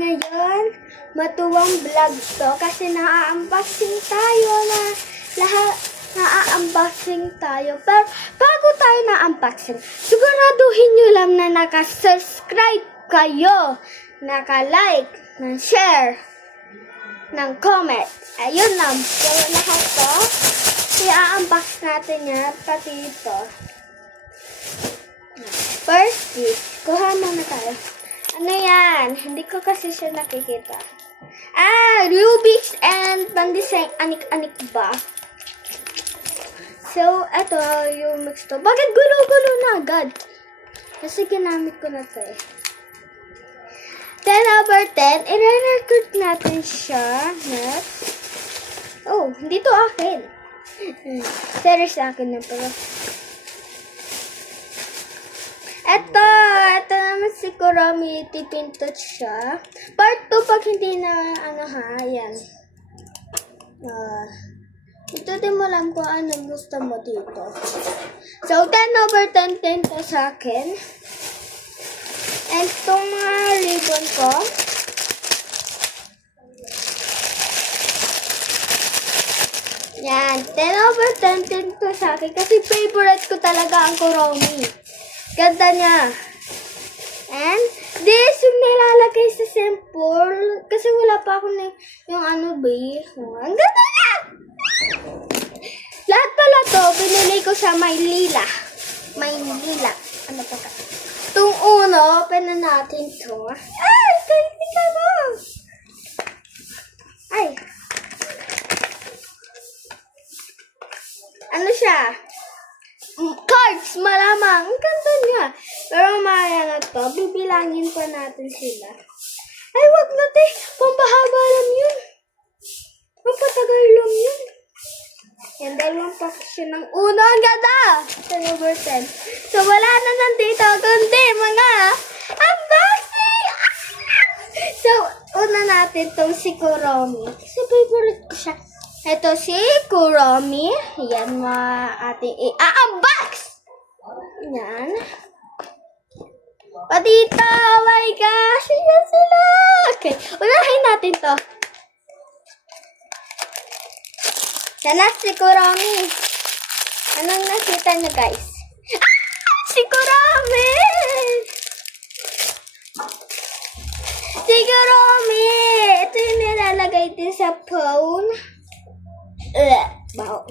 ngayon, matuwang vlog to kasi na-unboxing tayo na lahat. Na-unboxing tayo. Pero bago tayo na-unboxing, siguraduhin nyo lang na naka-subscribe kayo, naka-like, na-share, ng comment. Ayun lang. So, lahat to, i-unbox natin yan, pati ito. First gift, kuha muna tayo. Ano yan? Hindi ko kasi siya nakikita. Rubik's and Pandesign Anik-Anik ba? So, ito yung mix to. Bakit gulo-gulo na agad? Kasi ginamit ko na to eh. 10/10, i-record natin siya. Next. Oh, hindi to akin. Pero sa akin na pala. Ito naman si Kuromi, tipintot siya. Part 2 pag hindi na, yan. Ito din mo lang kung ano gusto mo dito. So, 10/10 din to sa akin. And itong mga ribbon ko. Yan, 10/10 din to sa akin. Kasi favorite ko talaga ang Kuromi. Ganda niya. And this yung nilalagay sa sample. Kasi wala pa ako yung ang ganda niya! Lahat pala to, binili ko sa Maylila. Ano pa ka? Itong uno, open na natin to. Ay! Tingnan mo! Ay! Ano siya? Cards, malamang. Ang ganda niya. Pero maya na to, bibilangin pa natin sila. Ay, wag na te. Pampahaba lang yun. Pampatagal lang yun. Yan, dalawang pakisyon ng uno. Ang ganda! 10/10. So, wala na nandito, kundi mga unboxing! So, una natin tong si Kuromi. Kasi favorite ko siya. Ito si Kuromi. Yan, ating i-unbox! Yan. Patito! Oh my gosh! Yan sila! Okay, unahin natin to. Sana si Kuromi. Anong nakita nyo, guys? Si Kuromi! Si Kuromi! Ito yung nilalagay din sa phone. Baho.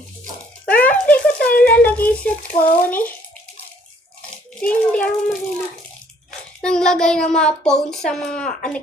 Pero hindi ko ito ilalagay sa phone eh. Kasi hindi ako mahilig nang lagay ng mga phone sa mga